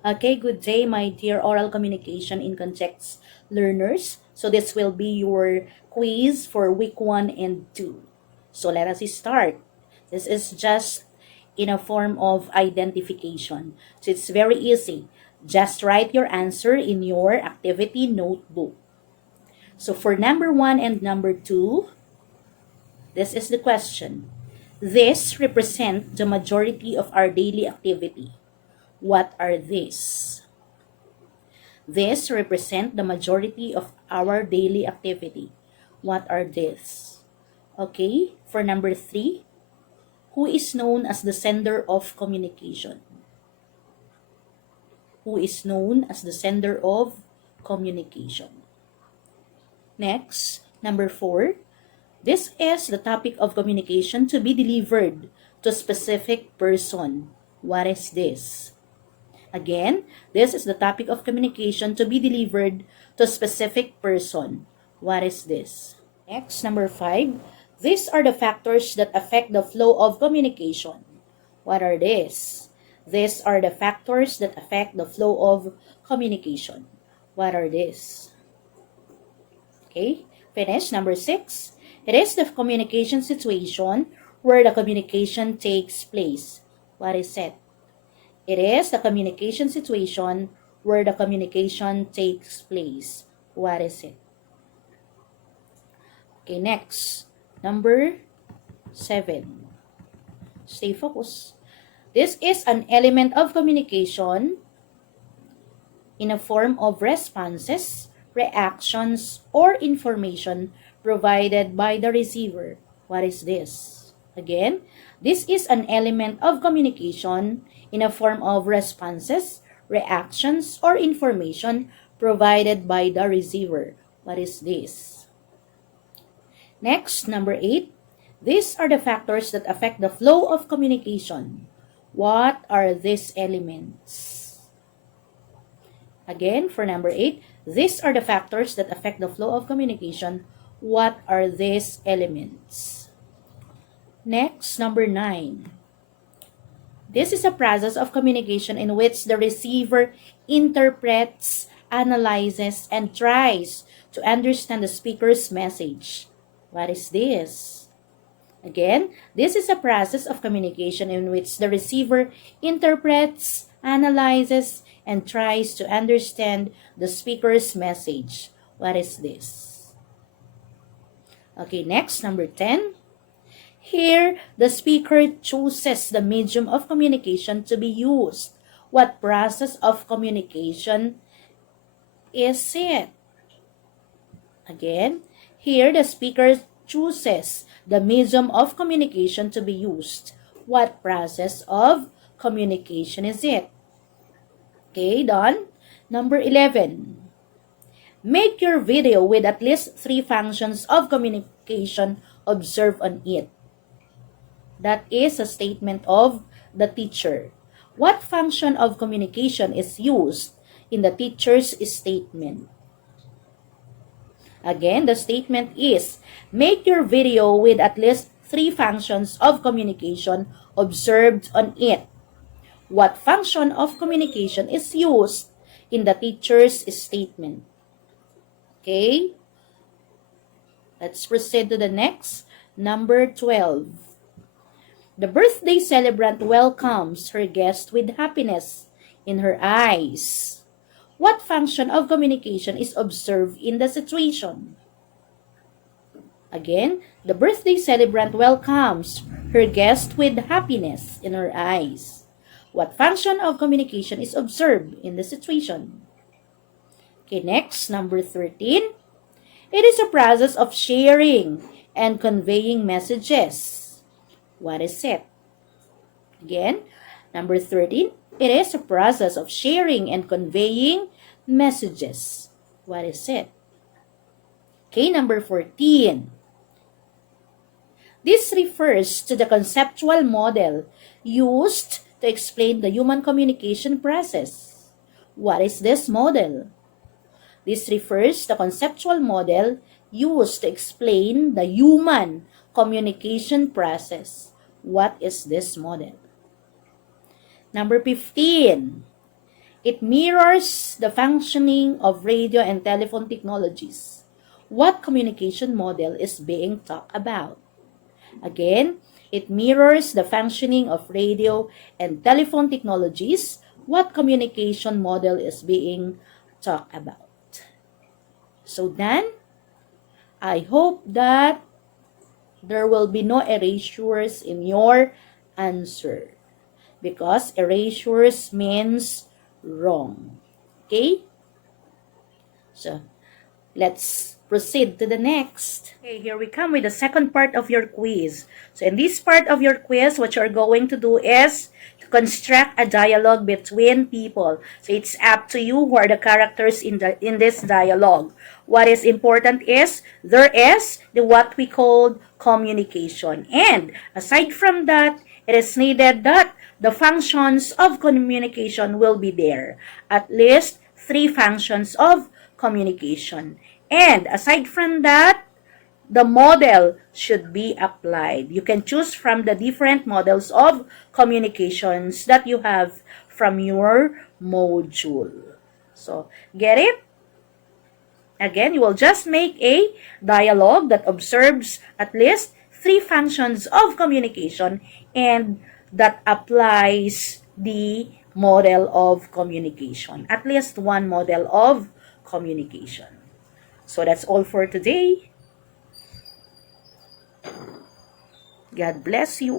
Okay, good day, my dear oral communication in context learners. So this will be your quiz for week 1 and 2. So let us start. This is just in a form of identification. So it's very easy. Just write your answer in your activity notebook. So for number 1 and number 2, this is the question. This represent the majority of our daily activity. What are these? This represent the majority of our daily activity. What are these? Okay, for number 3, who is known as the sender of communication? Who is known as the sender of communication? Next, number 4, this is the topic of communication to be delivered to a specific person. What is this? Again, this is the topic of communication to be delivered to a specific person. What is this? Next, number 5. These are the factors that affect the flow of communication. What are these? These are the factors that affect the flow of communication. What are these? Okay, finish. Number 6. It is the communication situation where the communication takes place. What is it? It is the communication situation where the communication takes place. What is it? Okay, next. Number 7. Stay focused. This is an element of communication in a form of responses, reactions, or information provided by the receiver. What is this? Again, this is an element of communication in a form of responses, reactions, or information provided by the receiver. What is this? Next, number 8. These are the factors that affect the flow of communication. What are these elements? Again, for number 8, these are the factors that affect the flow of communication. What are these elements? Next, number 9. This is a process of communication in which the receiver interprets, analyzes, and tries to understand the speaker's message. What is this? Again, this is a process of communication in which the receiver interprets, analyzes, and tries to understand the speaker's message. What is this? Okay, next, number 10. Here, the speaker chooses the medium of communication to be used. What process of communication is it? Again, here the speaker chooses the medium of communication to be used. What process of communication is it? Okay, done. Number 11. Make your video with at least 3 functions of communication observed on it. That is a statement of the teacher. What function of communication is used in the teacher's statement? Again, the statement is, make your video with at least 3 functions of communication observed on it. What function of communication is used in the teacher's statement? Okay? Let's proceed to the next. Number 12. The birthday celebrant welcomes her guest with happiness in her eyes. What function of communication is observed in the situation? Again, the birthday celebrant welcomes her guest with happiness in her eyes. What function of communication is observed in the situation? Okay, next, number 13. It is a process of sharing and conveying messages. What is it? Again, number 13. It is a process of sharing and conveying messages. What is it? Okay, number 14. This refers to the conceptual model used to explain the human communication process. What is this model? This refers to the conceptual model used to explain the human communication process. What is this model? Number 15. It mirrors the functioning of radio and telephone technologies. What communication model is being talked about? Again, it mirrors the functioning of radio and telephone technologies. What communication model is being talked about? So then, I hope that there will be no erasures in your answer, because erasures means wrong. Okay? So, let's proceed to the next. Okay, here we come with the second part of your quiz. So, in this part of your quiz, what you're going to do is to construct a dialogue between people. So, it's up to you who are the characters in this dialogue. What is important is there is what we call communication. And aside from that, it is needed that the functions of communication will be there. At least 3 functions of communication. And aside from that, the model should be applied. You can choose from the different models of communications that you have from your module. So, get it? Again, you will just make a dialogue that observes at least 3 functions of communication and that applies the model of communication. At least one model of communication. So that's all for today. God bless you.